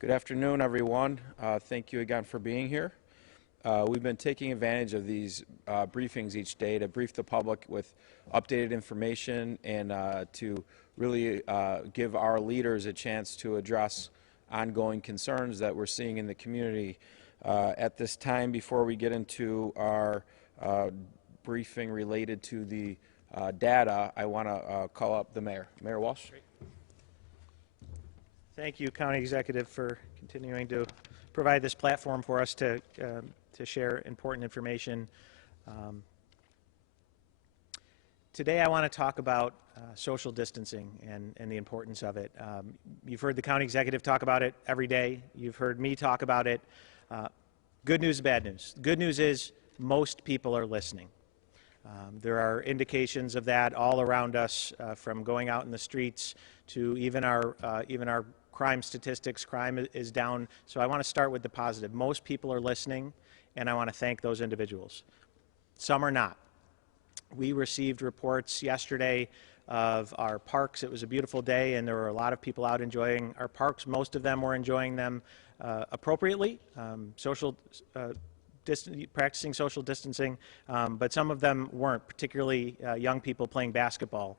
Good afternoon, everyone. Thank you again for being here. We've been taking advantage of these briefings each day to brief the public with updated information and to really give our leaders a chance to address ongoing concerns that we're seeing in the community. At this time, before we get into our briefing related to the data, I want to call up the mayor. Mayor Walsh. Great. Thank you, County Executive, for continuing to provide this platform for us to share important information. Today I want to talk about social distancing and the importance of it. You've heard the County Executive talk about it every day. You've heard me talk about it. Good news, bad news. Good news is most people are listening. There are indications of that all around us, from going out in the streets to even our crime statistics. Crime is down. So I want to start with the positive. Most people are listening, and I want to thank those individuals. Some are not. We received reports yesterday of our parks. It was a beautiful day, and there were a lot of people out enjoying our parks. Most of them were enjoying them appropriately, practicing social distancing, but some of them weren't, particularly young people playing basketball.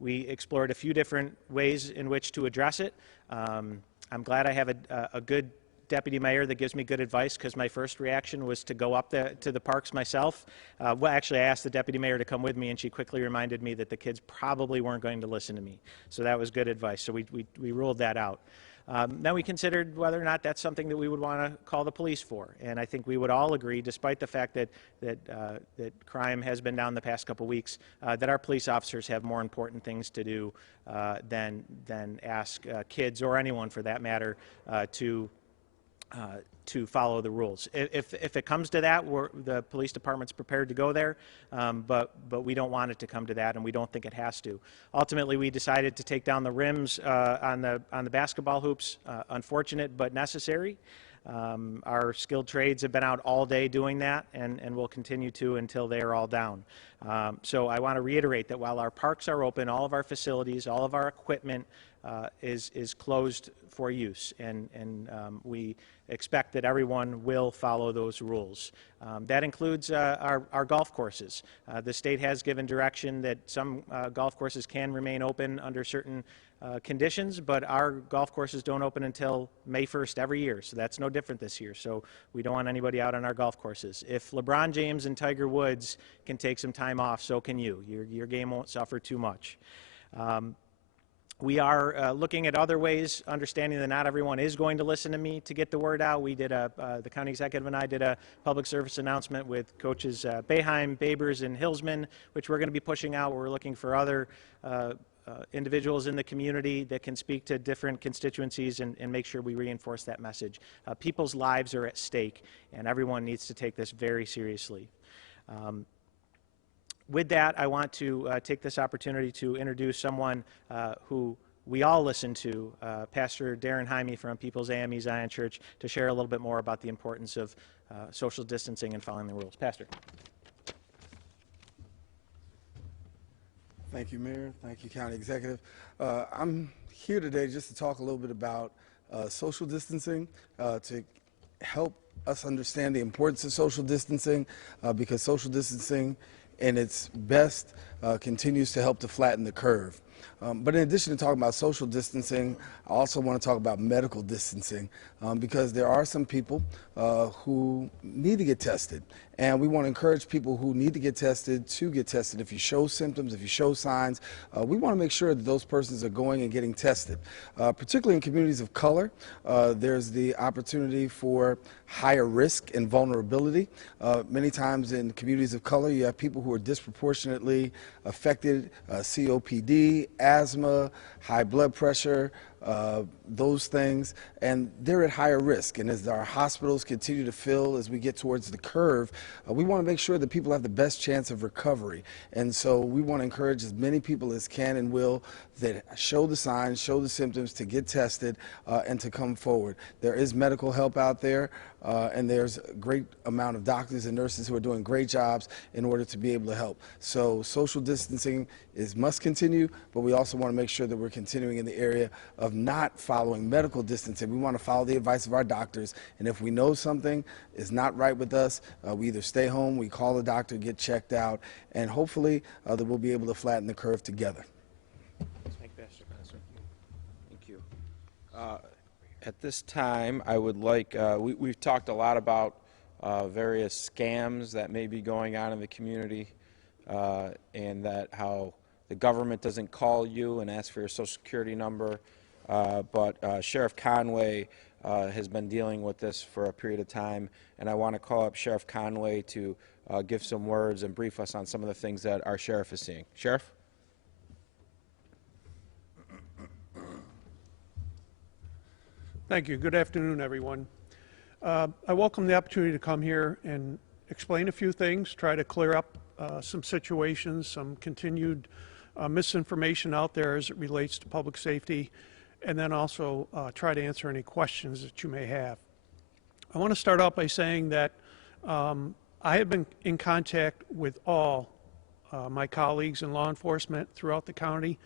We explored a few different ways in which to address it. I'm glad I have a good deputy mayor that gives me good advice, because my first reaction was to go up to the parks myself. Well, actually, I asked the deputy mayor to come with me, and she quickly reminded me that the kids probably weren't going to listen to me. So that was good advice. So we ruled that out. Then we considered whether or not that's something that we would want to call the police for. And I think we would all agree, despite the fact that crime has been down the past couple weeks, that our police officers have more important things to do than ask kids, or anyone for that matter, to follow the rules. If it comes to that, the police department's prepared to go there, but we don't want it to come to that, and we don't think it has to. Ultimately, we decided to take down the rims on the basketball hoops. Unfortunate, but necessary. Our skilled trades have been out all day doing that, and will continue to until they are all down. So I want to reiterate that while our parks are open, all of our facilities, all of our equipment is closed for use, and we expect that everyone will follow those rules. That includes our golf courses. The state has given direction that some golf courses can remain open under certain conditions, but our golf courses don't open until May 1st every year, so that's no different this year. So we don't want anybody out on our golf courses. If LeBron James and Tiger Woods can take some time off, so can you. Your game won't suffer too much. We are looking at other ways, understanding that not everyone is going to listen to me to get the word out. We did the county executive and I did a public service announcement with coaches Boeheim, Babers, and Hillsman, which we're going to be pushing out. We're looking for other individuals in the community that can speak to different constituencies and make sure we reinforce that message. People's lives are at stake, and everyone needs to take this very seriously. With that, I want to take this opportunity to introduce someone who we all listen to, Pastor Darren Jaime from People's AME Zion Church, to share a little bit more about the importance of social distancing and following the rules. Pastor. Thank you, Mayor. Thank you, County Executive. I'm here today just to talk a little bit about social distancing, to help us understand the importance of social distancing, because social distancing in its best continues to help to flatten the curve. But in addition to talking about social distancing, I also want to talk about medical distancing, because there are some people who need to get tested. And we want to encourage people who need to get tested to get tested. If you show symptoms, if you show signs, we want to make sure that those persons are going and getting tested. Particularly in communities of color, there's the opportunity for higher risk and vulnerability. Many times in communities of color, you have people who are disproportionately affected, COPD, asthma, high blood pressure, those things, and they're at higher risk. And as our hospitals continue to fill as we get towards the curve, we want to make sure that people have the best chance of recovery. And so we want to encourage as many people as can and will that show the signs, show the symptoms, to get tested and to come forward. There is medical help out there, and there's a great amount of doctors and nurses who are doing great jobs in order to be able to help. So social distancing distancing must continue, but we also want to make sure that we're continuing in the area of not following medical distancing. We want to follow the advice of our doctors, and if we know something is not right with us, we either stay home, we call the doctor, get checked out, and hopefully that we'll be able to flatten the curve together. Thank you. At this time, I would like, we've talked a lot about various scams that may be going on in the community, and that how the government doesn't call you and ask for your social security number, but Sheriff Conway has been dealing with this for a period of time, and I want to call up Sheriff Conway to give some words and brief us on some of the things that our sheriff is seeing. Sheriff? Thank you. Good afternoon, everyone. I welcome the opportunity to come here and explain a few things, try to clear up some situations, some continued misinformation out there as it relates to public safety, and then also try to answer any questions that you may have. I want to start out by saying that I have been in contact with all my colleagues in law enforcement throughout the county,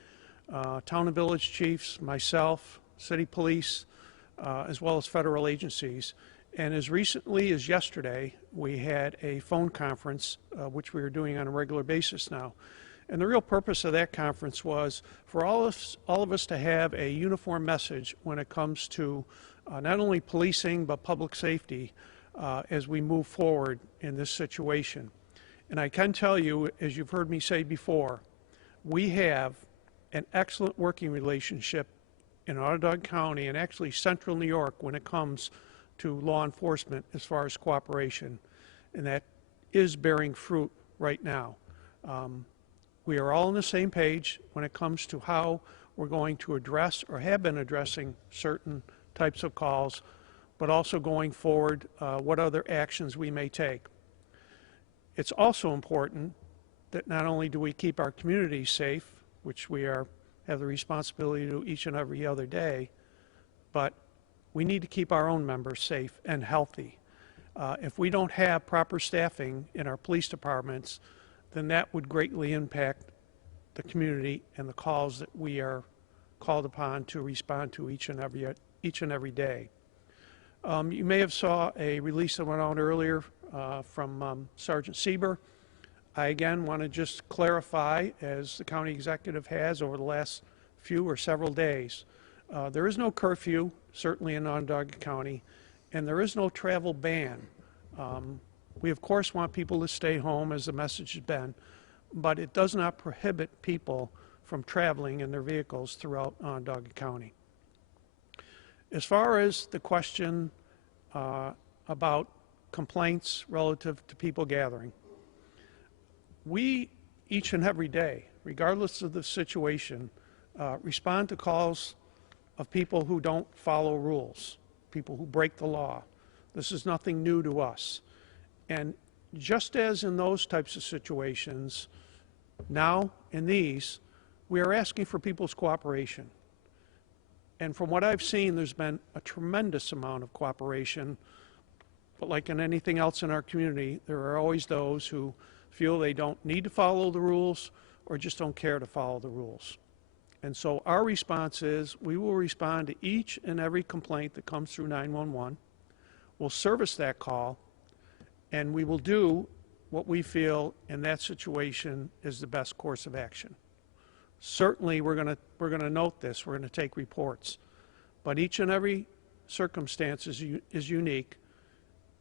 town and village chiefs, myself, city police, as well as federal agencies. And as recently as yesterday, we had a phone conference, which we are doing on a regular basis now. And the real purpose of that conference was for all of us to have a uniform message when it comes to not only policing but public safety as we move forward in this situation. And I can tell you, as you've heard me say before, we have an excellent working relationship in Onondaga County and actually central New York when it comes to law enforcement as far as cooperation, and that is bearing fruit right now. We are all on the same page when it comes to how we're going to address or have been addressing certain types of calls, but also going forward what other actions we may take. It's also important that not only do we keep our communities safe, which we have the responsibility to do each and every other day, but we need to keep our own members safe and healthy. If we don't have proper staffing in our police departments, then that would greatly impact the community and the calls that we are called upon to respond to each and every day. You may have saw a release that went out earlier from Sergeant Sieber. I again want to just clarify, as the county executive has over the last few or several days, there is no curfew, certainly in Onondaga County, and there is no travel ban. We of course want people to stay home, as the message has been, but it does not prohibit people from traveling in their vehicles throughout Onondaga County. As far as the question about complaints relative to people gathering, we each and every day, regardless of the situation, respond to calls of people who don't follow rules, people who break the law. This is nothing new to us. And just as in those types of situations, now in these, we are asking for people's cooperation. And from what I've seen, there's been a tremendous amount of cooperation, but like in anything else in our community, there are always those who feel they don't need to follow the rules or just don't care to follow the rules. And so our response is we will respond to each and every complaint that comes through 911. We'll service that call, and we will do what we feel in that situation is the best course of action. Certainly we're going to note this, we're going to take reports, but each and every circumstance is unique.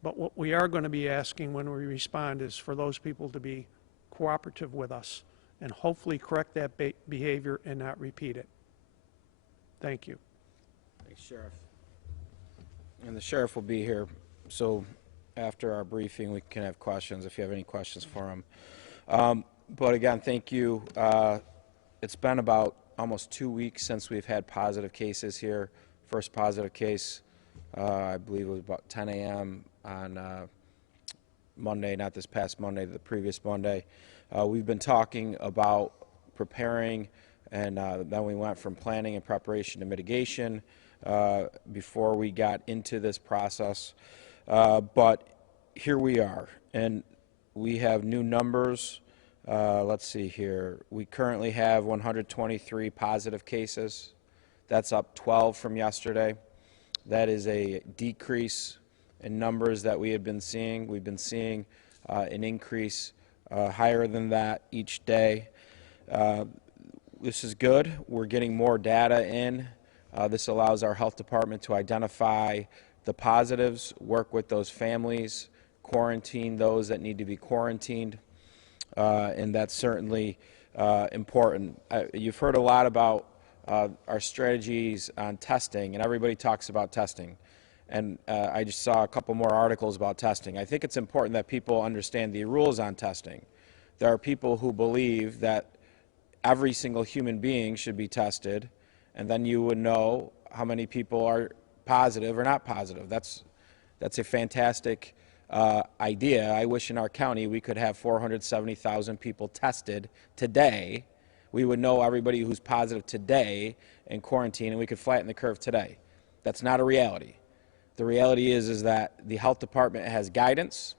But what we are going to be asking when we respond is for those people to be cooperative with us and hopefully correct that behavior and not repeat it. Thank you. Thanks, Sheriff. And the sheriff will be here, so after our briefing we can have questions if you have any questions for him. But again, thank you. It's been about almost 2 weeks since we've had positive cases here. First positive case, I believe it was about 10 a.m. on Monday, not this past Monday, the previous Monday. We've been talking about preparing, and then we went from planning and preparation to mitigation before we got into this process. But here we are, and we have new numbers Let's see here. We currently have 123 positive cases. That's up 12 from yesterday. That is a decrease in numbers that we had been seeing. We've been seeing an increase higher than that each day. This is good. We're getting more data in. This allows our health department to identify the positives, work with those families, quarantine those that need to be quarantined, and that's certainly important. You've heard a lot about our strategies on testing, and everybody talks about testing. And I just saw a couple more articles about testing. I think it's important that people understand the rules on testing. There are people who believe that every single human being should be tested, and then you would know how many people are positive or not positive. That's a fantastic idea. I wish in our county we could have 470,000 people tested today. We would know everybody who's positive today in quarantine, and we could flatten the curve today. That's not a reality. The reality is that the health department has guidance,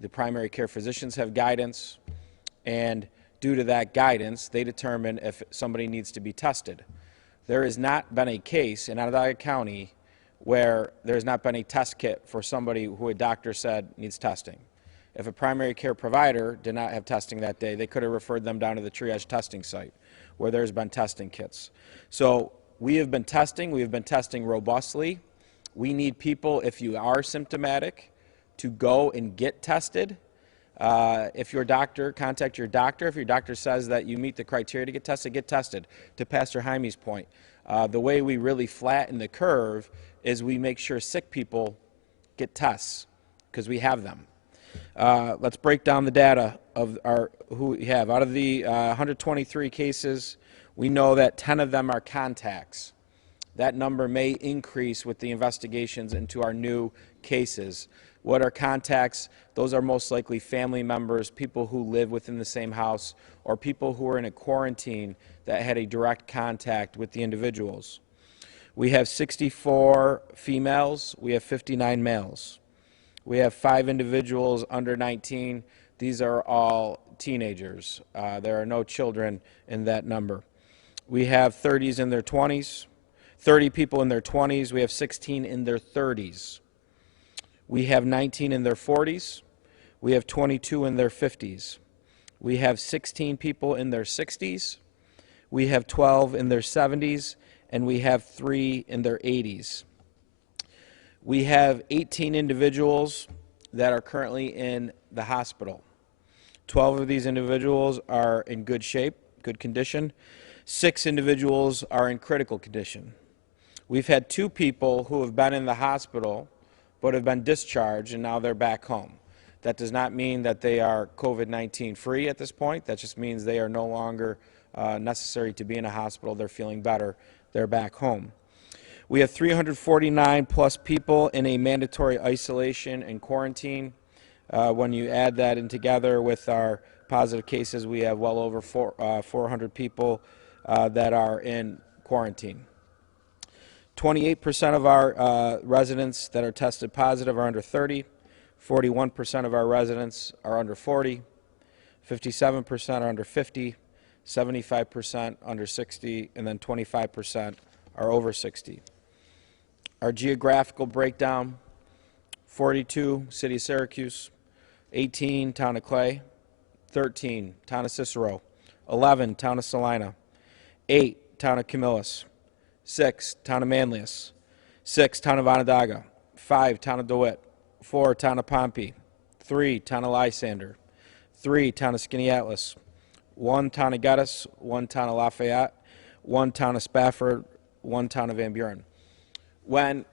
the primary care physicians have guidance, and due to that guidance, they determine if somebody needs to be tested. There has not been a case in Onondaga County where there's not been a test kit for somebody who a doctor said needs testing. If a primary care provider did not have testing that day, they could have referred them down to the Triage testing site where there's been testing kits. So we have been testing robustly. We need people, if you are symptomatic, to go and get tested. If your doctor, contact your doctor. If your doctor says that you meet the criteria to get tested, get tested. To Pastor Jaime's point, the way we really flatten the curve is we make sure sick people get tests because we have them. Let's break down the data of who we have. Out of the 123 cases, we know that 10 of them are contacts. That number may increase with the investigations into our new cases. What are contacts? Those are most likely family members, people who live within the same house, or people who are in a quarantine that had a direct contact with the individuals. We have 64 females. We have 59 males. We have 5 individuals under 19. These are all teenagers. There are no children in that number. We have 30s in their 20s, 30 people in their 20s. We have 16 in their 30s. We have 19 in their 40s. We have 22 in their 50s. We have 16 people in their 60s. We have 12 in their 70s. And we have 3 in their 80s. We have 18 individuals that are currently in the hospital. 12 of these individuals are in good shape, good condition. 6 individuals are in critical condition. We've had 2 people who have been in the hospital but have been discharged and now they're back home. That does not mean that they are COVID-19 free at this point. That just means they are no longer necessary to be in a hospital. They're feeling better. They're back home. We have 349 plus people in a mandatory isolation and quarantine. When you add that in together with our positive cases, we have well over 400 people that are in quarantine. 28% of our residents that are tested positive are under 30, 41% of our residents are under 40, 57% are under 50, 75% under 60, and then 25% are over 60. Our geographical breakdown: 42, City of Syracuse; 18, Town of Clay; 13, Town of Cicero; 11, Town of Salina; 8, Town of Camillus; 6, Town of Manlius; 6, Town of Onondaga; 5, Town of DeWitt; 4, Town of Pompey; 3, Town of Lysander; 3, Town of Skaneateles; 1, Town of Geddes; 1, Town of Lafayette; 1, Town of Spafford; 1, Town of Van Buren. When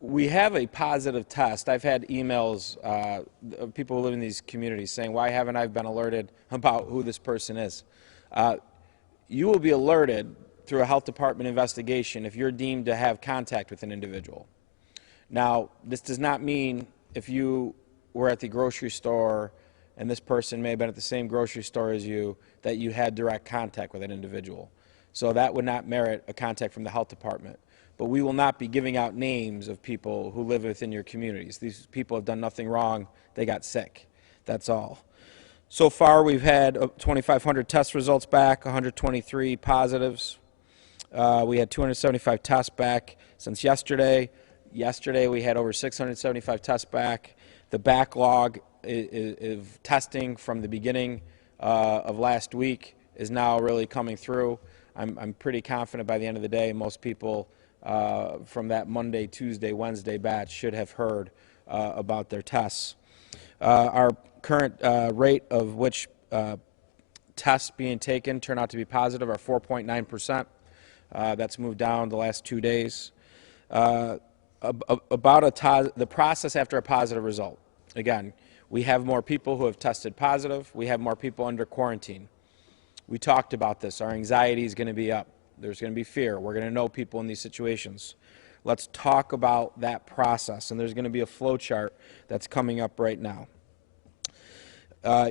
we have a positive test, I've had emails of people who live in these communities saying, why haven't I been alerted about who this person is? You will be alerted through a health department investigation if you're deemed to have contact with an individual. Now, this does not mean if you were at the grocery store and this person may have been at the same grocery store as you, that you had direct contact with an individual. So that would not merit a contact from the health department. But we will not be giving out names of people who live within your communities. These people have done nothing wrong. They got sick. That's all. So far, we've had 2,500 test results back, 123 positives. We had 275 tests back since yesterday. Yesterday, we had over 675 tests back. The backlog of testing from the beginning of last week is now really coming through. I'm pretty confident by the end of the day, most people from that Monday, Tuesday, Wednesday batch should have heard about their tests. Our current rate of which tests being taken turn out to be positive are 4.9%. That's moved down the last 2 days. About the process after a positive result. Again, we have more people who have tested positive. We have more people under quarantine. We talked about this. Our anxiety is going to be up. There's going to be fear. We're going to know people in these situations. Let's talk about that process, and there's going to be a flow chart that's coming up right now.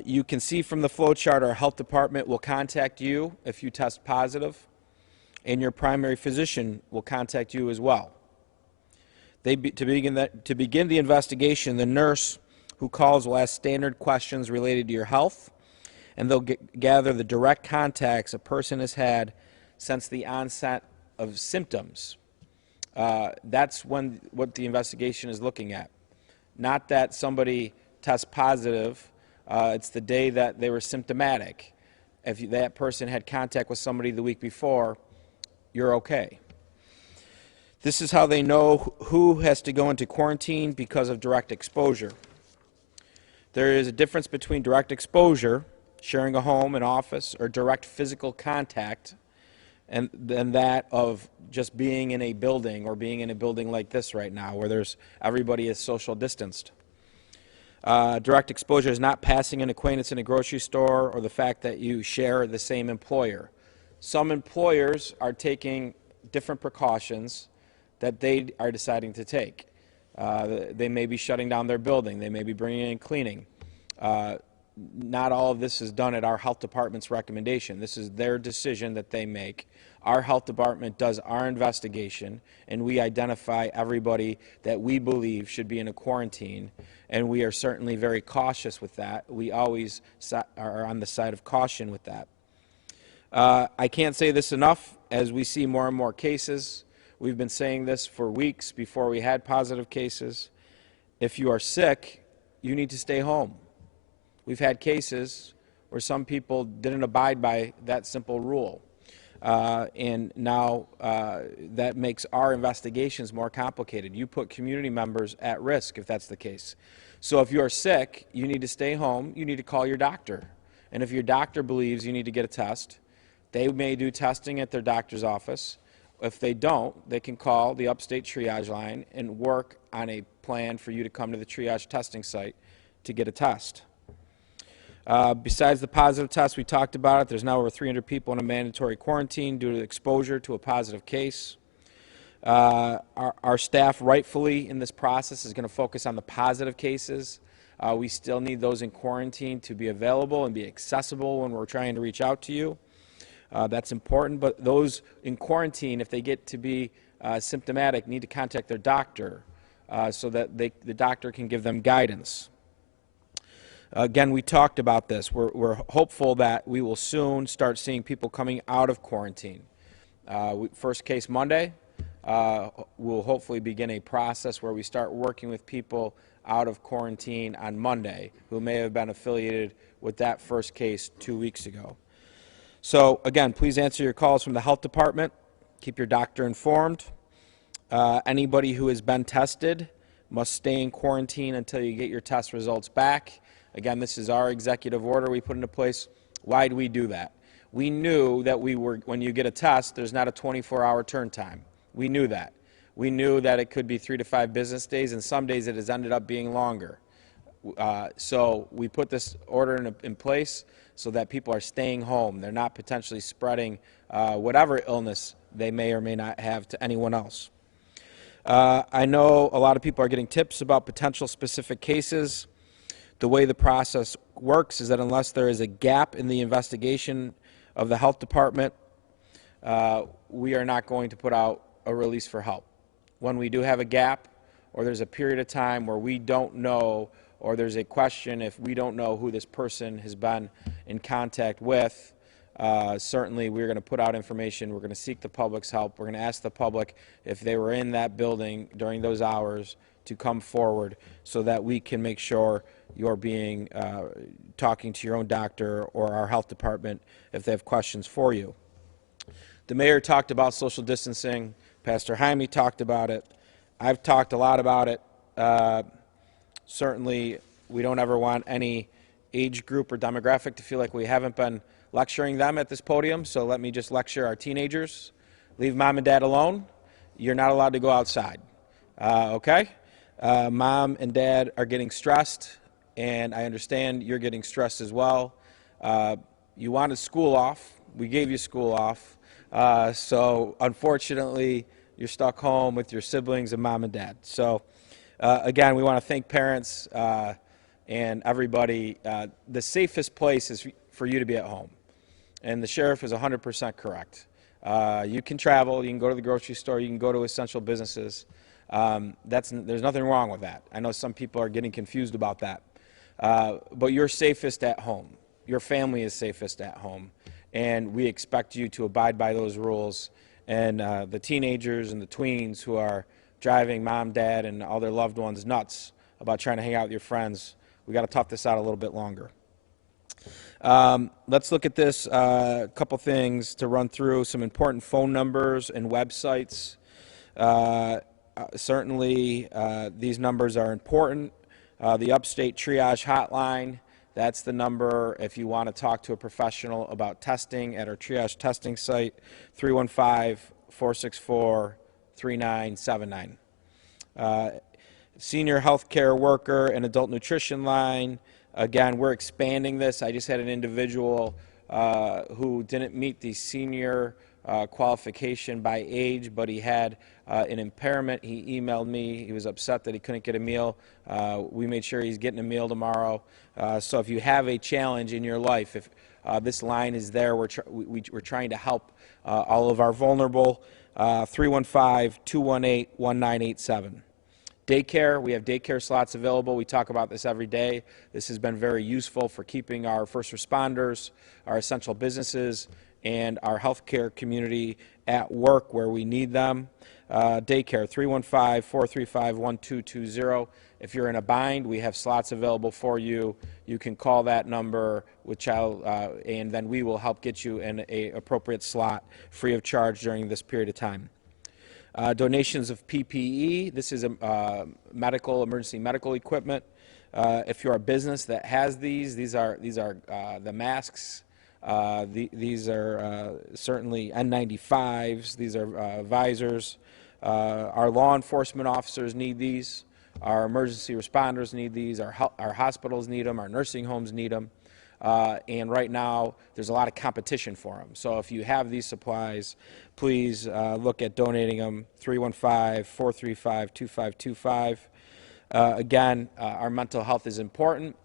You can see from the flow chart our health department will contact you if you test positive, and your primary physician will contact you as well. To begin the investigation, the nurse who calls will ask standard questions related to your health, and they'll gather the direct contacts a person has had since the onset of symptoms. That's what the investigation is looking at. Not that somebody tests positive, it's the day that they were symptomatic. If that person had contact with somebody the week before, you're okay. This is how they know who has to go into quarantine because of direct exposure. There is a difference between direct exposure, sharing a home, an office, or direct physical contact, and then that of just being in a building or being in a building like this right now where everybody is social distanced. Direct exposure is not passing an acquaintance in a grocery store or the fact that you share the same employer. Some employers are taking different precautions that they are deciding to take. They may be shutting down their building. They may be bringing in cleaning. Not all of this is done at our health department's recommendation. This is their decision that they make. Our health department does our investigation, and we identify everybody that we believe should be in a quarantine, and we are certainly very cautious with that. We always are on the side of caution with that. I can't say this enough. As we see more and more cases, we've been saying this for weeks before we had positive cases. If you are sick, you need to stay home. We've had cases where some people didn't abide by that simple rule. And now that makes our investigations more complicated. You put community members at risk if that's the case. So if you are sick, you need to stay home. You need to call your doctor. And if your doctor believes you need to get a test, they may do testing at their doctor's office. If they don't, they can call the Upstate Triage line and work on a plan for you to come to the Triage testing site to get a test. Besides the positive test, we talked about it. There's now over 300 people in a mandatory quarantine due to exposure to a positive case. Our staff, rightfully in this process, is going to focus on the positive cases. We still need those in quarantine to be available and be accessible when we're trying to reach out to you. That's important, but those in quarantine, if they get to be symptomatic, need to contact their doctor so that the doctor can give them guidance. Again, we talked about this. We're hopeful that we will soon start seeing people coming out of quarantine. First case Monday, we'll hopefully begin a process where we start working with people out of quarantine on Monday who may have been affiliated with that first case 2 weeks ago. So again, please answer your calls from the health department. Keep your doctor informed. Anybody who has been tested must stay in quarantine until you get your test results back. Again, this is our executive order we put into place. Why do we do that? We knew that when you get a test, there's not a 24-hour turn time. We knew that. We knew that it could be 3 to 5 business days, and some days it has ended up being longer. So we put this order in place so that people are staying home. They're not potentially spreading whatever illness they may or may not have to anyone else. I know a lot of people are getting tips about potential specific cases. The way the process works is that unless there is a gap in the investigation of the health department, we are not going to put out a release for help. When we do have a gap or there's a period of time where we don't know or there's a question, if we don't know who this person has been in contact with, certainly we're going to put out information. We're going to seek the public's help. We're going to ask the public if they were in that building during those hours to come forward so that we can make sure you're being talking to your own doctor or our health department if they have questions for you. The mayor talked about social distancing. Pastor Jaime talked about it. I've talked a lot about it. Certainly, we don't ever want any age group or demographic to feel like we haven't been lecturing them at this podium, so let me just lecture our teenagers. Leave mom and dad alone. You're not allowed to go outside, okay? Mom and dad are getting stressed, and I understand you're getting stressed as well. You wanted school off. We gave you school off. So unfortunately, you're stuck home with your siblings and mom and dad. So again, we want to thank parents and everybody. The safest place is for you to be at home. And the sheriff is 100% correct. You can travel, you can go to the grocery store, you can go to essential businesses. There's nothing wrong with that. I know some people are getting confused about that. But you're safest at home. Your family is safest at home. And we expect you to abide by those rules. And the teenagers and the tweens who are driving mom, dad, and all their loved ones nuts about trying to hang out with your friends, we got to tough this out a little bit longer. Let's look at this, a couple things to run through, some important phone numbers and websites. Certainly, these numbers are important. The Upstate Triage Hotline, that's the number if you want to talk to a professional about testing at our Triage testing site, 315-464-3979. Senior healthcare worker and adult nutrition line. Again, we're expanding this. I just had an individual who didn't meet the senior qualification by age, but he had an impairment. He emailed me. He was upset that he couldn't get a meal. We made sure he's getting a meal tomorrow. So if you have a challenge in your life, if this line is there, we're trying to help all of our vulnerable. 315-218-1987. Daycare, we have daycare slots available. We talk about this every day. This has been very useful for keeping our first responders, our essential businesses, and our healthcare community at work where we need them. Daycare, 315-435-1220. If you're in a bind, we have slots available for you. You can call that number with child, and then we will help get you in an appropriate slot free of charge during this period of time. Donations of PPE. This is emergency medical equipment. If you're a business that has these are the masks. These are certainly N95s. These are visors. Our law enforcement officers need these. Our emergency responders need these. Our hospitals need them. Our nursing homes need them. And right now, there's a lot of competition for them. So if you have these supplies, please look at donating them, 315-435-2525. Again, our mental health is important.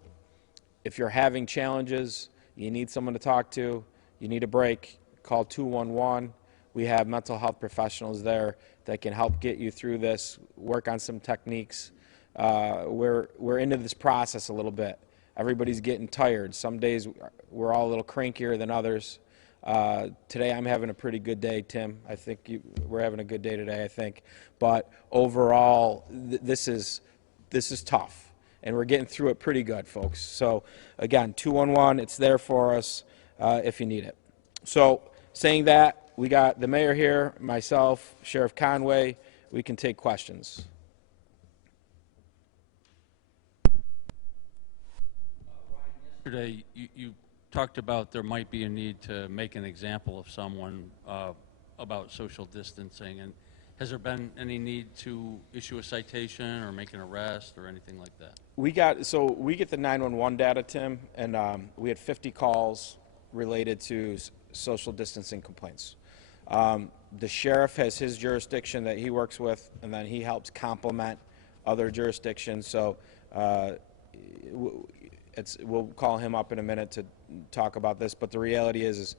If you're having challenges, you need someone to talk to, you need a break, call 211. We have mental health professionals there that can help get you through this, work on some techniques. We're into this process a little bit. Everybody's getting tired. Some days we're all a little crankier than others. Today I'm having a pretty good day, Tim. I think we're having a good day today, I think. But overall, this is tough, and we're getting through it pretty good, folks. So again, 211, it's there for us if you need it. So saying that, we got the mayor here, myself, Sheriff Conway. We can take questions. Yesterday, you talked about there might be a need to make an example of someone about social distancing, and has there been any need to issue a citation or make an arrest or anything like that? We get the 911 data, Tim, and we had 50 calls related to social distancing complaints. The sheriff has his jurisdiction that he works with, and then he helps complement other jurisdictions. So we'll call him up in a minute to talk about this, but the reality is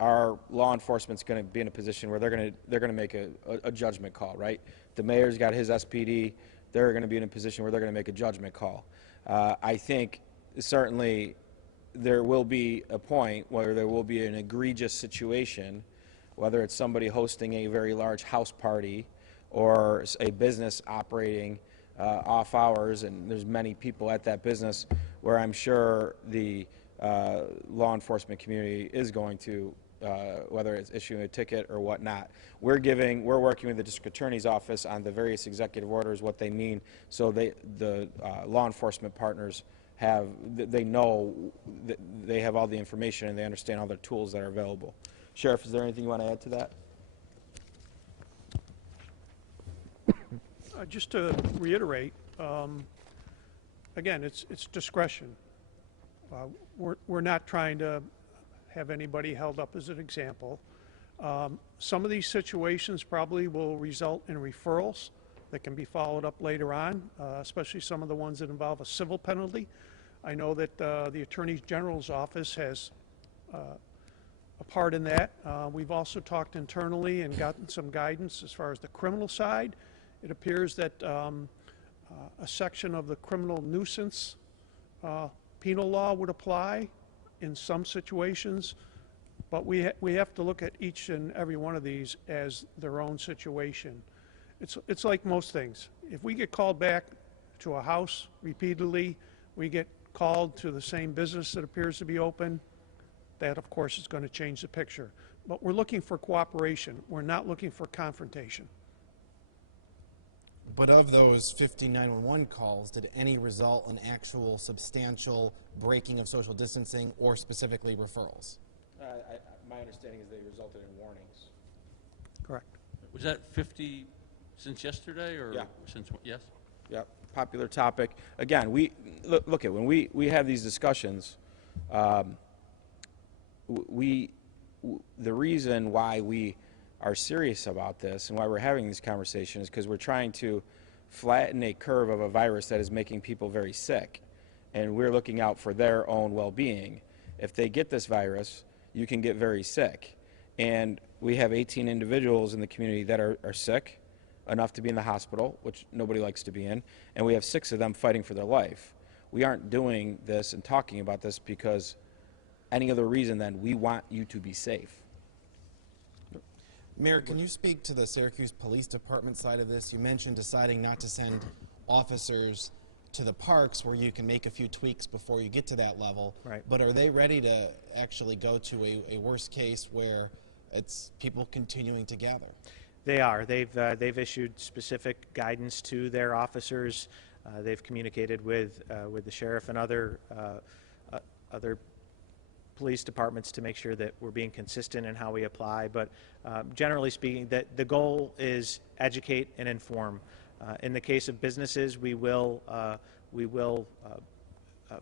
our law enforcement's going to be in a position where they're going to make a judgment call, right? The mayor's got his SPD, they're going to be in a position where they're going to make a judgment call. I think certainly there will be a point where there will be an egregious situation, whether it's somebody hosting a very large house party or a business operating off hours, and there's many people at that business, where I'm sure the law enforcement community is going to, whether it's issuing a ticket or whatnot. We're working with the district attorney's office on the various executive orders, what they mean, so the law enforcement partners they know that they have all the information and they understand all the tools that are available. Sheriff, is there anything you want to add to that? Just to reiterate, again, it's discretion. We're not trying to have anybody held up as an example. Some of these situations probably will result in referrals that can be followed up later on, especially some of the ones that involve a civil penalty. I know that the Attorney General's office has a part in that. We've also talked internally and gotten some guidance as far as the criminal side. It appears that a section of the criminal nuisance penal law would apply in some situations, but we have to look at each and every one of these as their own situation. It's like most things. If we get called back to a house repeatedly, we get called to the same business that appears to be open, that of course is going to change the picture. But we're looking for cooperation. We're not looking for confrontation. But of those 50 911 calls, did any result in actual substantial breaking of social distancing or specifically referrals? My understanding is they resulted in warnings. Correct. Was that 50 since yesterday, or Yeah. since, yes? Yep, popular topic. Again, look at when we have these discussions, the reason why we are serious about this and why we're having these conversations is because we're trying to flatten a curve of a virus that is making people very sick, and we're looking out for their own well-being. If they get this virus, you can get very sick, and we have 18 individuals in the community that are sick enough to be in the hospital, which nobody likes to be in, and we have 6 of them fighting for their life. We aren't doing this and talking about this because any other reason than we want you to be safe. Mayor, can you speak to the Syracuse Police Department side of this? You mentioned deciding not to send officers to the parks where you can make a few tweaks before you get to that level. Right. But are they ready to actually go to a worst case where it's people continuing to gather? They are. They've issued specific guidance to their officers. They've communicated with the sheriff and other police departments to make sure that we're being consistent in how we apply. But generally speaking, the goal is educate and inform. In the case of businesses, we will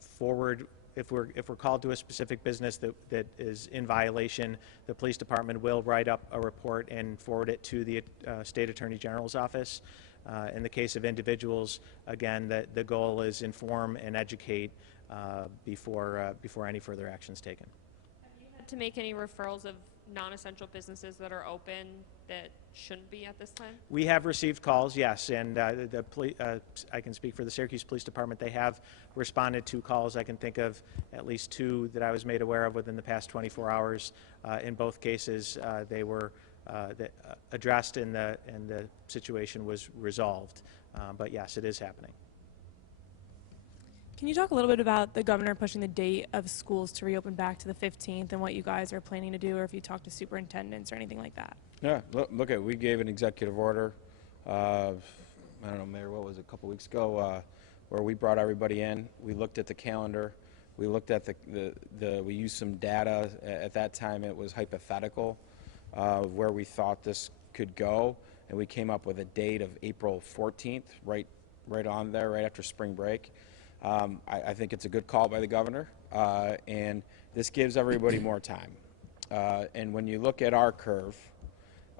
forward. If we're called to a specific business that is in violation, the police department will write up a report and forward it to the State Attorney General's office. In the case of individuals, again, the goal is inform and educate before any further action is taken. Have you had to make any referrals of non-essential businesses that are open that shouldn't be at this time? We have received calls, yes, and I can speak for the Syracuse Police Department. They have responded to calls. I can think of at least 2 that I was made aware of within the past 24 hours. In both cases, they were addressed and the situation was resolved. But yes, it is happening. Can you talk a little bit about the governor pushing the date of schools to reopen back to the 15th and what you guys are planning to do, or if you talk to superintendents or anything like that? Yeah, we gave an executive order, I don't know, Mayor, what was it, a couple weeks ago, where we brought everybody in. We looked at the calendar. We looked at we used some data. At that time, it was hypothetical where we thought this could go, and we came up with a date of April 14th, right on there, right after spring break. I think it's a good call by the governor, and this gives everybody more time. And when you look at our curve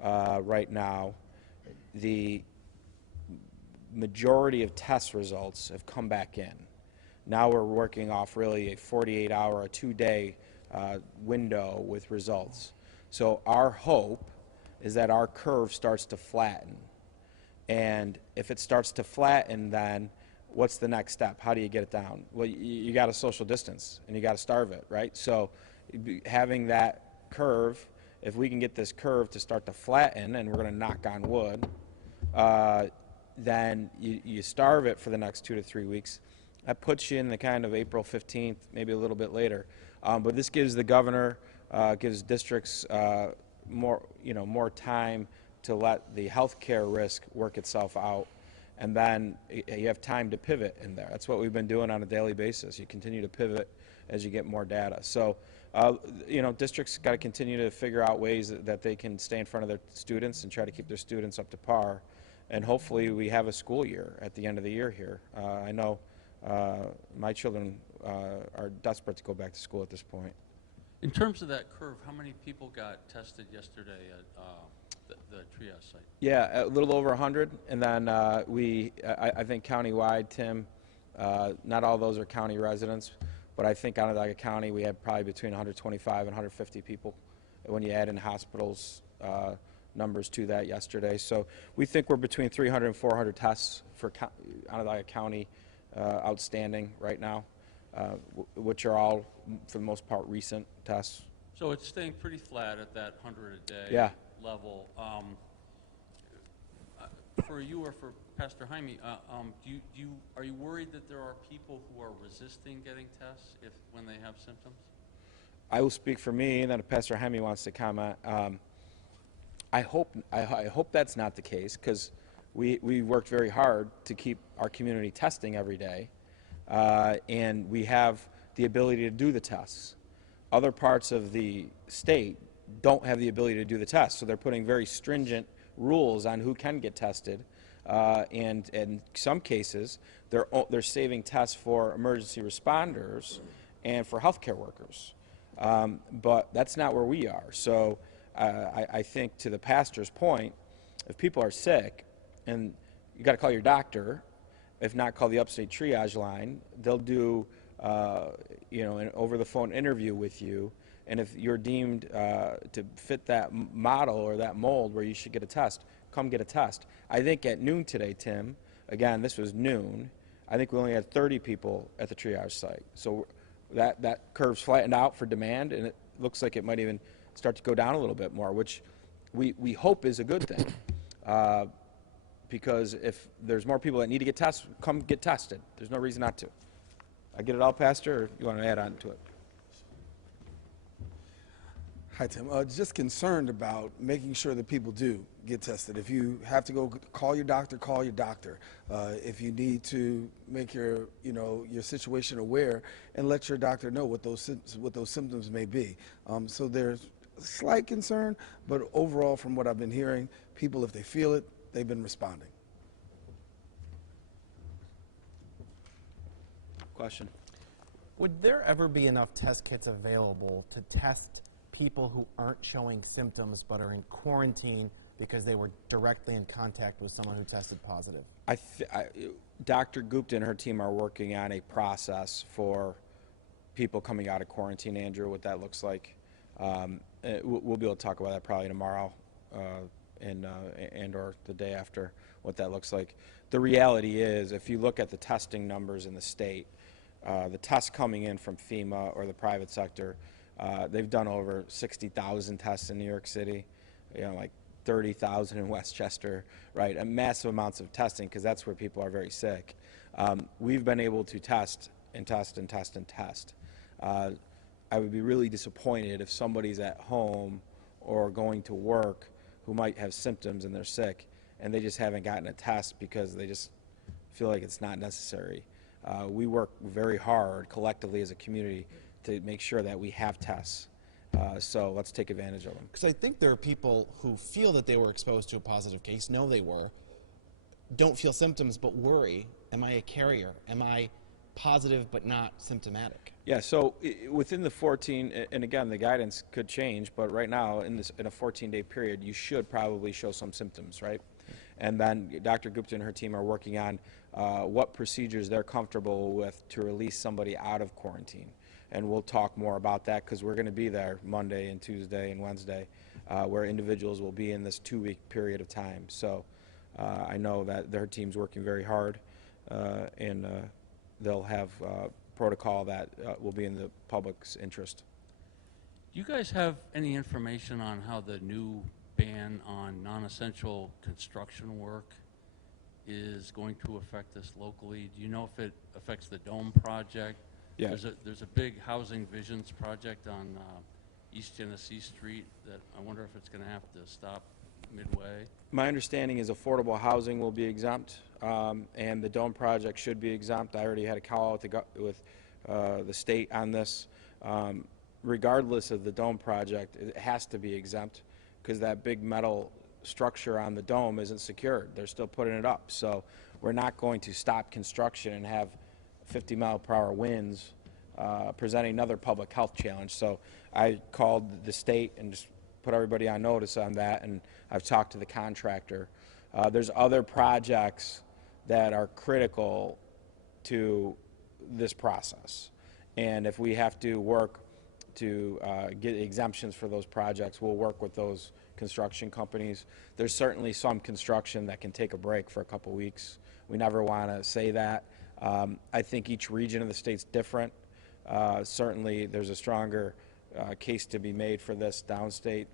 right now, the majority of test results have come back in. Now we're working off really a 48-hour, a 2-day window with results. So our hope is that our curve starts to flatten. And if it starts to flatten, then what's the next step? How do you get it down? Well, you got to social distance, and you got to starve it, right? So having that curve, if we can get this curve to start to flatten, and we're going to knock on wood, then you starve it for the next 2 to 3 weeks. That puts you in the kind of April 15th, maybe a little bit later. But this gives the governor, gives districts more time to let the healthcare risk work itself out. And then you have time to pivot in there. That's what we've been doing on a daily basis. You continue to pivot as you get more data. So, districts got to continue to figure out ways that they can stay in front of their students and try to keep their students up to par. And hopefully we have a school year at the end of the year here. I know my children are desperate to go back to school at this point. In terms of that curve, how many people got tested yesterday at the triage site? Yeah, a little over 100, and then I think countywide, Tim, not all those are county residents, but I think Onondaga County we had probably between 125 and 150 people when you add in hospitals numbers to that yesterday. So we think we're between 300 and 400 tests for Onondaga County outstanding right now, which are all, for the most part, recent tests. So it's staying pretty flat at that 100 a day Yeah. level. For you or for Pastor Jaime, are you worried that there are people who are resisting getting tests when they have symptoms? I will speak for me, and then if Pastor Jaime wants to comment. I hope that's not the case, because we worked very hard to keep our community testing every day, and we have the ability to do the tests. Other parts of the state don't have the ability to do the tests, so they're putting very stringent rules on who can get tested, and in some cases they're saving tests for emergency responders and for healthcare workers, but that's not where we are. So I think, to the pastor's point, if people are sick, and you got to call your doctor, if not call the Upstate Triage line, they'll do an over-the-phone interview with you. And if you're deemed to fit that model or that mold where you should get a test, come get a test. I think at noon today, Tim, again, this was noon, I think we only had 30 people at the triage site. So that curve's flattened out for demand, and it looks like it might even start to go down a little bit more, which we hope is a good thing. Because if there's more people that need to get tested, come get tested. There's no reason not to. I get it all, Pastor, or you want to add on to it? Hi, Tim. Just concerned about making sure that people do get tested. If you have to go call your doctor, call your doctor. If you need to make your situation aware, and let your doctor know what those symptoms may be. So there's slight concern, but overall, from what I've been hearing, people, if they feel it, they've been responding. Question. Would there ever be enough test kits available to test people who aren't showing symptoms but are in quarantine because they were directly in contact with someone who tested positive? Dr. Gupta and her team are working on a process for people coming out of quarantine, Andrew, what that looks like. We'll be able to talk about that probably tomorrow and or the day after, what that looks like. The reality is, if you look at the testing numbers in the state, the tests coming in from FEMA or the private sector, they've done over 60,000 tests in New York City, like 30,000 in Westchester, right? And massive amounts of testing, because that's where people are very sick. We've been able to test and test and test and test. I would be really disappointed if somebody's at home or going to work who might have symptoms and they're sick, and they just haven't gotten a test because they just feel like it's not necessary. We work very hard collectively as a community to make sure that we have tests. So let's take advantage of them. Because I think there are people who feel that they were exposed to a positive case, know they were, don't feel symptoms but worry, am I a carrier? Am I positive but not symptomatic? Yeah, so within the 14, and again, the guidance could change, but right now in a 14-day period, you should probably show some symptoms, right? And then Dr. Gupta and her team are working on what procedures they're comfortable with to release somebody out of quarantine. And we'll talk more about that, because we're going to be there Monday and Tuesday and Wednesday, where individuals will be in this 2-week period of time. So I know that their team's working very hard, and they'll have protocol that will be in the public's interest. Do you guys have any information on how the new ban on non-essential construction work is going to affect us locally? Do you know if it affects the Dome project? Yeah. There's a big Housing Visions project on East Genesee Street that I wonder if it's going to have to stop midway. My understanding is affordable housing will be exempt, and the Dome project should be exempt. I already had a call with the state on this. Regardless of the Dome project, it has to be exempt because that big metal structure on the dome isn't secured. They're still putting it up. So we're not going to stop construction and have 50-mile-per-hour winds presenting another public health challenge. So I called the state and just put everybody on notice on that, and I've talked to the contractor. There's other projects that are critical to this process. And if we have to work to get exemptions for those projects, we'll work with those construction companies. There's certainly some construction that can take a break for a couple weeks. We never want to say that. I think each region of the state's different. Certainly there's a stronger case to be made for this downstate.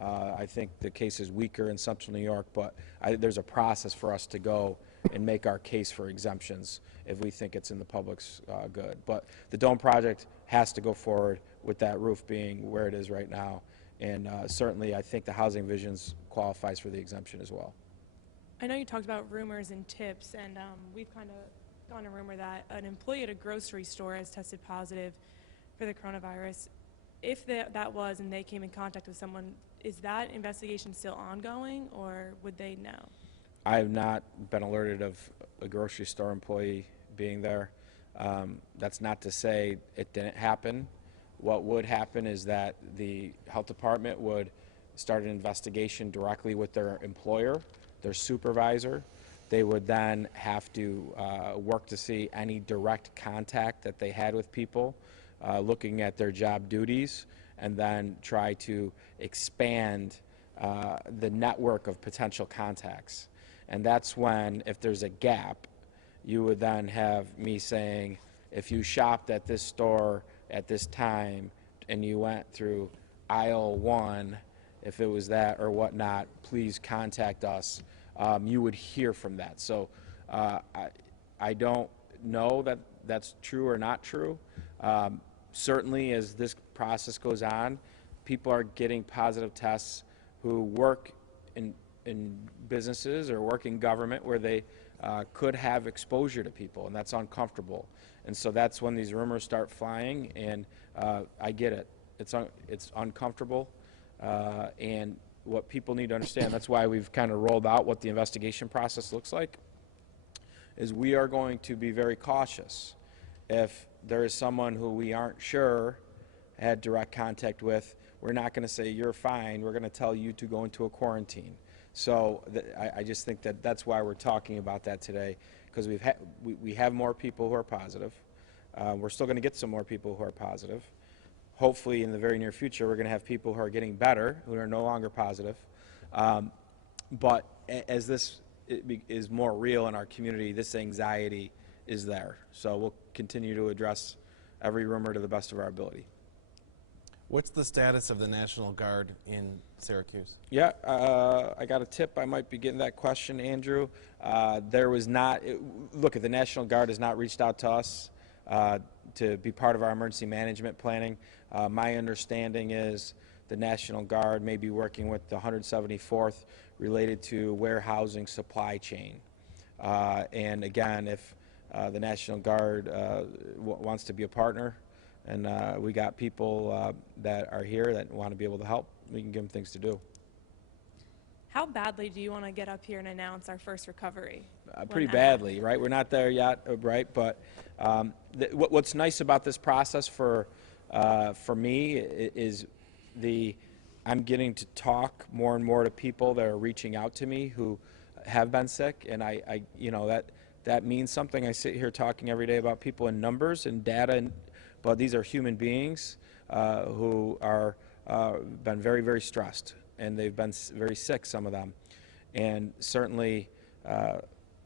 I think the case is weaker in Central New York, but there's a process for us to go and make our case for exemptions if we think it's in the public's good. But the Dome project has to go forward with that roof being where it is right now. And certainly I think the Housing Visions qualifies for the exemption as well. I know you talked about rumors and tips, and we've kind of gotten a rumor that an employee at a grocery store has tested positive for the coronavirus. If that was and they came in contact with someone, is that investigation still ongoing, or would they know? I have not been alerted of a grocery store employee being there. That's not to say it didn't happen. What would happen is that the health department would start an investigation directly with their employer, their supervisor. They would then have to work to see any direct contact that they had with people, looking at their job duties, and then try to expand the network of potential contacts. And that's when, if there's a gap, you would then have me saying, if you shopped at this store at this time and you went through aisle 1, if it was that or whatnot, please contact us. You would hear from that. So I don't know that that's true or not true. Certainly as this process goes on, people are getting positive tests who work in businesses or work in government where they could have exposure to people, and that's uncomfortable. And so that's when these rumors start flying, and I get it. It's uncomfortable, and what people need to understand, that's why we've kind of rolled out what the investigation process looks like, is we are going to be very cautious. If there is someone who we aren't sure had direct contact with, we're not going to say, you're fine. We're going to tell you to go into a quarantine. So I just think that that's why we're talking about that today, because we have more people who are positive. We're still going to get some more people who are positive. Hopefully in the very near future, we're going to have people who are getting better, who are no longer positive. But as this is more real in our community, this anxiety is there. So we'll continue to address every rumor to the best of our ability. What's the status of the National Guard in Syracuse? Yeah, I got a tip. I might be getting that question, Andrew. There was not, look, the National Guard has not reached out to us to be part of our emergency management planning. My understanding is the National Guard may be working with the 174th related to warehousing supply chain. And again, if the National Guard wants to be a partner, and we got people that are here that want to be able to help, we can give them things to do. How badly do you want to get up here and announce our first recovery? Pretty badly, right? We're not there yet, right? But what's nice about this process for me is I'm getting to talk more and more to people that are reaching out to me who have been sick, and I that means something. I sit here talking every day about people in numbers and data, but these are human beings who are been very, very stressed, and they've been very sick, some of them. And certainly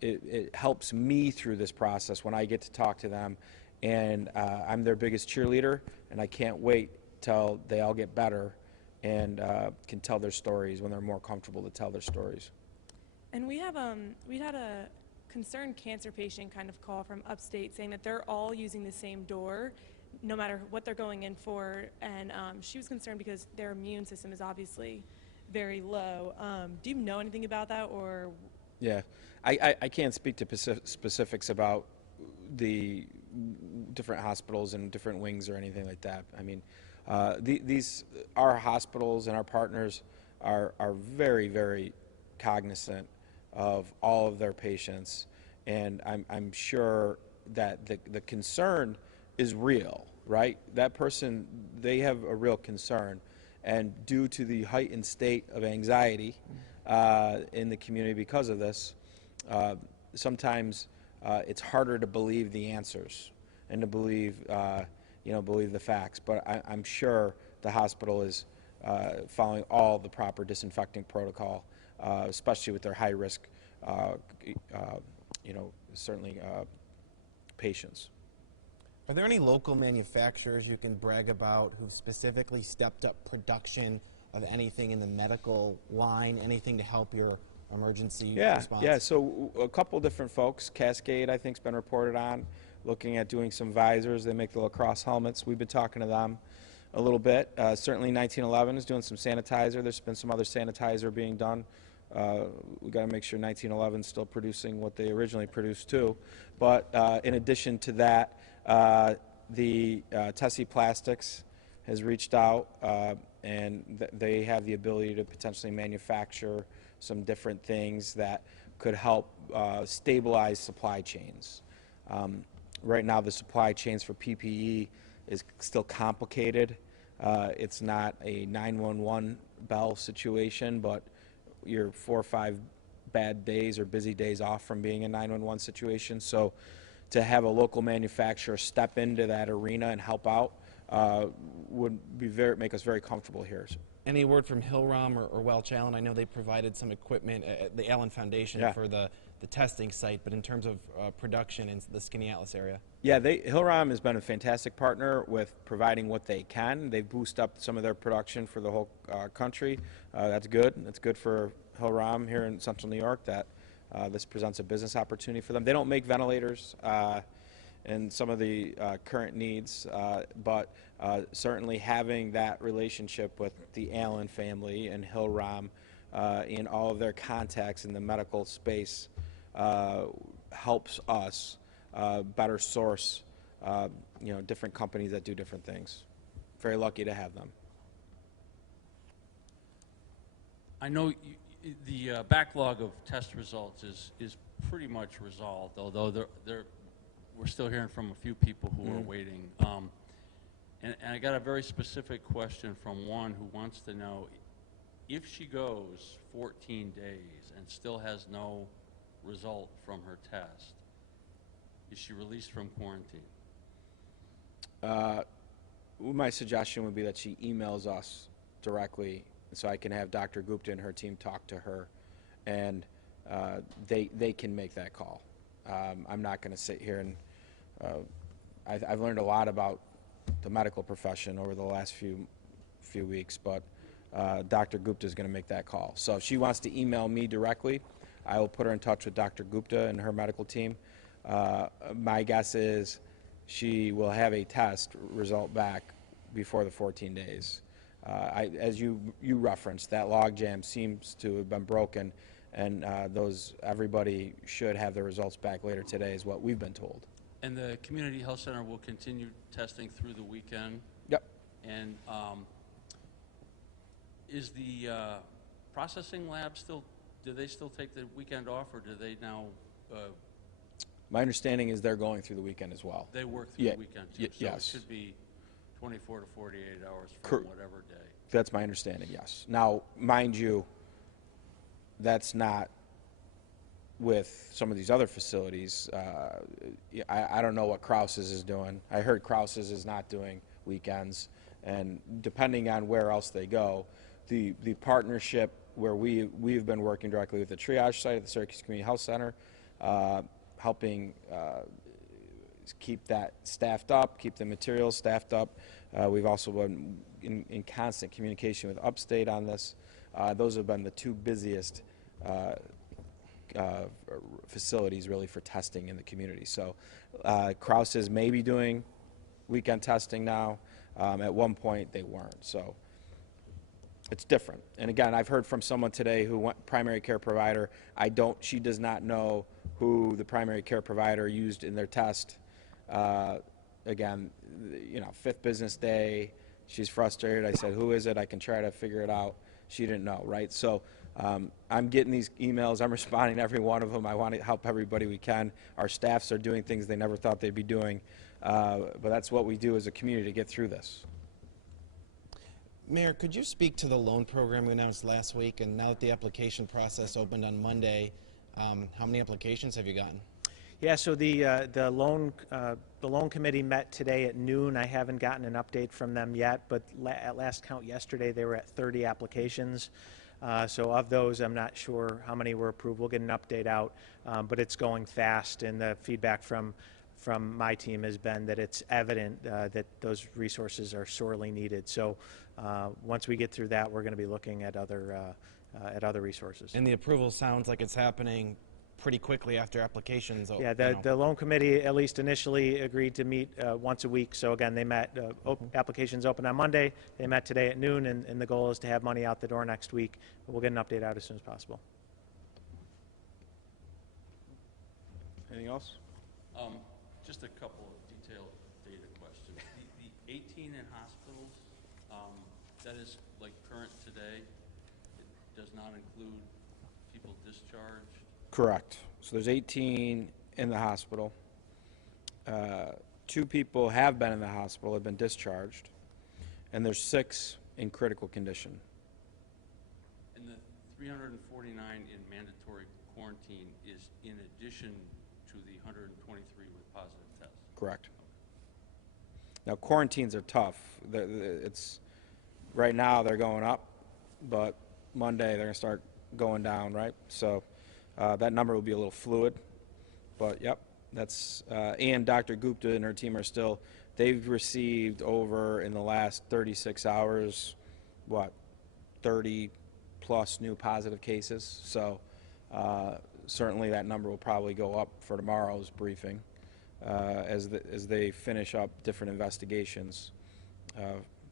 it helps me through this process when I get to talk to them, and I'm their biggest cheerleader, and I can't wait till they all get better and can tell their stories when they're more comfortable to tell their stories. And we had a concerned cancer patient kind of call from Upstate saying that they're all using the same door, no matter what they're going in for, and she was concerned because their immune system is obviously very low. Do you know anything about that, or? Yeah, I can't speak to specifics about the different hospitals and different wings or anything like that. I mean, our hospitals and our partners are very, very cognizant of all of their patients, and I'm sure that the concern is real, right? That person, they have a real concern, and due to the heightened state of anxiety in the community because of this, sometimes it's harder to believe the answers and to believe believe the facts. But I'm sure the hospital is following all the proper disinfecting protocol, especially with their high risk, certainly patients. Are there any local manufacturers you can brag about who've specifically stepped up production of anything in the medical line, anything to help your emergency response? Yeah, so a couple different folks. Cascade, I think, has been reported on, looking at doing some visors. They make the lacrosse helmets. We've been talking to them a little bit. Certainly 1911 is doing some sanitizer. There's been some other sanitizer being done. We've got to make sure 1911 is still producing what they originally produced too. But in addition to that, the Tessie Plastics has reached out, and they have the ability to potentially manufacture some different things that could help stabilize supply chains. Right now, the supply chains for PPE is still complicated. It's not a 911 bell situation, but you're 4 or 5 bad days or busy days off from being a 911 situation. So to have a local manufacturer step into that arena and help out would make us very comfortable here. Any word from Hillrom or Welch Allen? I know they provided some equipment at the Allen Foundation for the testing site, but in terms of production in the Skinny Atlas area? Yeah, Hillrom has been a fantastic partner with providing what they can. They've boosted up some of their production for the whole country. That's good. That's good for Hillrom here in Central New York, that this presents a business opportunity for them. They don't make ventilators and some of the current needs, but certainly having that relationship with the Allen family and Hillrom in all of their contacts in the medical space helps us better source different companies that do different things. Very lucky to have them. I know the backlog of test results is pretty much resolved, although we're still hearing from a few people who are waiting. And I got a very specific question from one who wants to know, if she goes 14 days and still has no result from her test, is she released from quarantine? My suggestion would be that she emails us directly so I can have Dr. Gupta and her team talk to her, and they can make that call. I'm not going to sit here and I've learned a lot about the medical profession over the last few weeks, but Dr. Gupta is going to make that call. So if she wants to email me directly, I will put her in touch with Dr. Gupta and her medical team. My guess is she will have a test result back before the 14 days. As you referenced, that logjam seems to have been broken, and everybody should have the results back later today, is what we've been told. And the community health center will continue testing through the weekend? Yep. And is the processing lab do they still take the weekend off, or do they now? My understanding is they're going through the weekend as well. They work through the weekend too, so yes. it should be 24 to 48 hours from whatever day. That's my understanding, yes. Now, mind you, that's not with some of these other facilities. I don't know what Krause's is doing. I heard Krause's is not doing weekends, and depending on where else they go, the partnership where we've been working directly with the Triage site at the Syracuse Community Health Center, helping keep that staffed up, keep the materials staffed up. We've also been in constant communication with Upstate on this. Those have been the two busiest facilities really for testing in the community. So Krause is maybe doing weekend testing now. At one point they weren't. So it's different. And again, I've heard from someone today who went primary care provider. She does not know who the primary care provider used in their test. Again, fifth business day, she's frustrated. I said, who is it? I can try to figure it out. She didn't know, right? So I'm getting these emails. I'm responding to every one of them. I want to help everybody we can. Our staffs are doing things they never thought they'd be doing. But that's what we do as a community to get through this. Mayor, could you speak to the loan program we announced last week, and now that the application process opened on Monday, how many applications have you gotten? Yeah, so the loan committee met today at noon. I haven't gotten an update from them yet, but at last count yesterday they were at 30 applications. So of those, I'm not sure how many were approved. We'll get an update out, but it's going fast, and the feedback from my team has been that it's evident that those resources are sorely needed. So once we get through that, we're going to be looking at other resources. And the approval sounds like it's happening pretty quickly after applications. Yeah, the loan committee at least initially agreed to meet once a week. So again, they met, applications open on Monday. They met today at noon, and the goal is to have money out the door next week. We'll get an update out as soon as possible. Anything else? Just a couple of detailed data questions. The 18 in hospitals, that is like current today. It does not include people discharged. Correct. So there's 18 in the hospital. 2 people have been in the hospital, have been discharged, and there's 6 in critical condition. And the 349 in mandatory quarantine is in addition to the 123 with positive tests. Correct. Now quarantines are tough. It's right now they're going up, but Monday they're going to start going down, right? So that number will be a little fluid, but yep, that's and Dr. Gupta and her team are still. They've received over in the last 36 hours, 30 plus new positive cases. So certainly that number will probably go up for tomorrow's briefing as they finish up different investigations,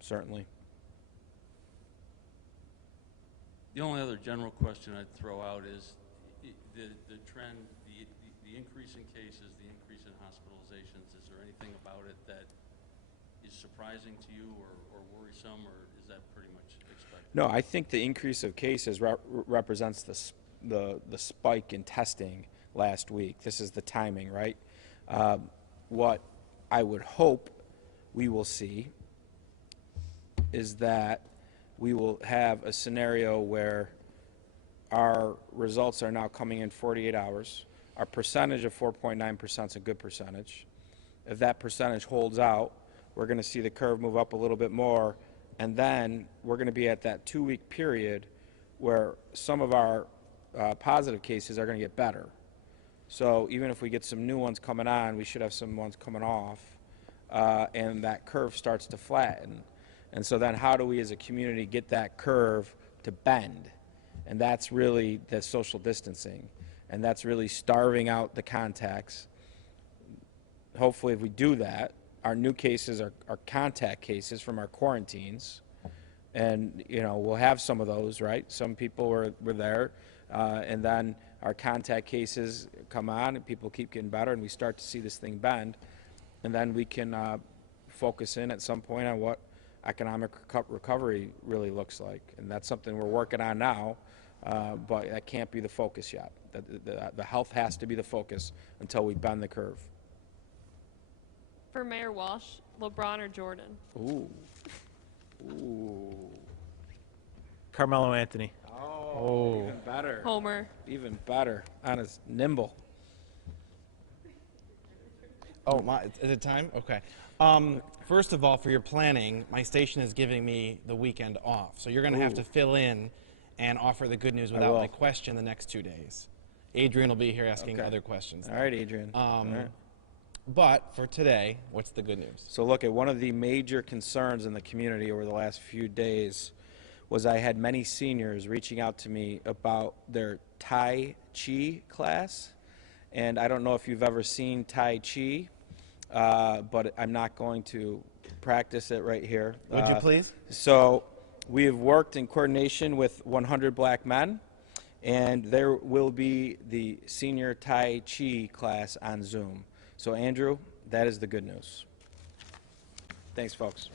certainly. The only other general question I'd throw out is the trend, the increase in cases, the increase in hospitalizations. Is there anything about it that is surprising to you or worrisome, or is that pretty much expected? No, I think the increase of cases represents the spike in testing last week. This is the timing, right? What I would hope we will see is that we will have a scenario where our results are now coming in 48 hours. Our percentage of 4.9% is a good percentage. If that percentage holds out, we're going to see the curve move up a little bit more, and then we're going to be at that 2-week period where some of our positive cases are going to get better. So even if we get some new ones coming on, we should have some ones coming off, and that curve starts to flatten. And so then how do we as a community get that curve to bend? And that's really the social distancing, and that's really starving out the contacts. Hopefully if we do that, our new cases are contact cases from our quarantines, and we'll have some of those, right? Some people were there, and then our contact cases come on and people keep getting better, and we start to see this thing bend, and then we can focus in at some point on what economic recovery really looks like. And that's something we're working on now, but that can't be the focus yet. The health has to be the focus until we bend the curve. For Mayor Walsh, LeBron or Jordan? Ooh. Carmelo Anthony. Oh, even better. Homer. Even better. Honest, nimble. Oh, is it time? Okay. First of all, for your planning, my station is giving me the weekend off. So you're going to have to fill in and offer the good news without my question the next 2 days. Adrian will be here asking other questions. All right, Adrian. All right. But for today, what's the good news? So look, at one of the major concerns in the community over the last few days was I had many seniors reaching out to me about their Tai Chi class. And I don't know if you've ever seen Tai Chi, but I'm not going to practice it right here. Would you please? So we have worked in coordination with 100 Black Men, and there will be the senior Tai Chi class on Zoom. So Andrew, that is the good news. Thanks, folks.